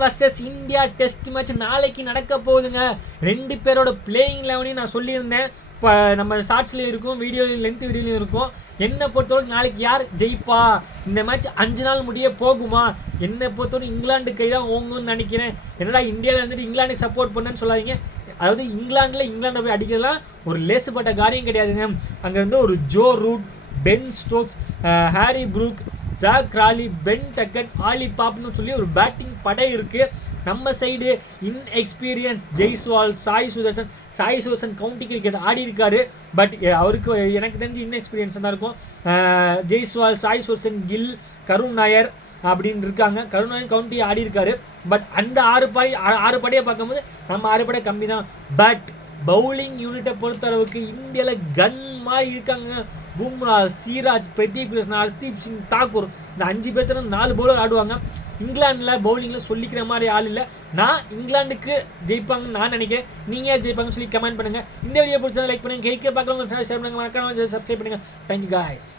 vs India test match நாளைக்கு நடக்க போகுதுங்க. 2 பேரோட பிளேயிங் 11 நான் சொல்லியிருந்தேன். இப்போ நம்ம ஷார்ட்ஸ்லேயும் இருக்கும், லென்த் வீடியோலையும் இருக்கும். என்னை பொறுத்தவரைக்கும் நாளைக்கு யார் ஜெயிப்பா, இந்த மேட்ச் 5 நாள் முடிய போகுமா, என்னை பொறுத்தவரை இங்கிலாந்து கை தான் ஓங்குன்னு நினைக்கிறேன். என்னடா இந்தியாவில் வந்துட்டு இங்கிலாந்துக்கு சப்போர்ட் பண்ணேன்னு சொல்லாதீங்க. அதாவது இங்கிலாண்டை போய் அடிக்கலாம் ஒரு லேசுப்பட்ட காரியம் கிடையாதுங்க. அங்கேருந்து ஒரு Joe Root, Ben Stokes, Harry Brook, Zak Crawley, Ben Duckett, Ollie பாப்னு சொல்லி ஒரு பேட்டிங் படை இருக்குது. நம்ம side inexperience Jaiswal, Sai Sudharsan county cricket ஆடி இருக்காரு. பட் அவருக்கு எனக்கு தெரிஞ்சு இன்எக்ஸ்பீரியன்ஸ் தான் இருக்கும். ஜெய்ஸ்வால், சாய் சுதர்சன், கில், கருண் நாயர் அப்படின்னு இருக்காங்க. கருண் நாயர் கவுண்டி ஆடி இருக்காரு. பட் அந்த 6 படையை பார்க்கும்போது நம்ம 6 படை கம்மி தான். பட் பவுலிங் யூனிட்டை பொறுத்தளவுக்கு இந்தியாவில் கன் மாதிரி இருக்காங்க. பும்ரா, சிராஜ், பிரதீப் கிருஷ்ணா, ஹர்தீப் சிங், தாக்கூர், இந்த 5 பேர்த்துல 4 பவுலர் ஆடுவாங்க. இங்கிலாண்டில் பவுலிங்கில் சொல்லிக்கிற மாதிரி ஆள் இல்லை. நான் இங்கிலாந்துக்கு ஜெயிப்பாங்கன்னு நான் நினைக்கிறேன். நீங்கள் யார் ஜெயிப்பாங்கன்னு சொல்லி கமெண்ட் பண்ணுங்கள். இந்த வீடியோ பிடிச்சதை லைக் பண்ணுங்கள். கேட்க பார்க்குறவங்க ஷேர் பண்ணுங்கள். மறக்காம சப்ஸ்கிரைப் பண்ணுங்கள். Thank you guys.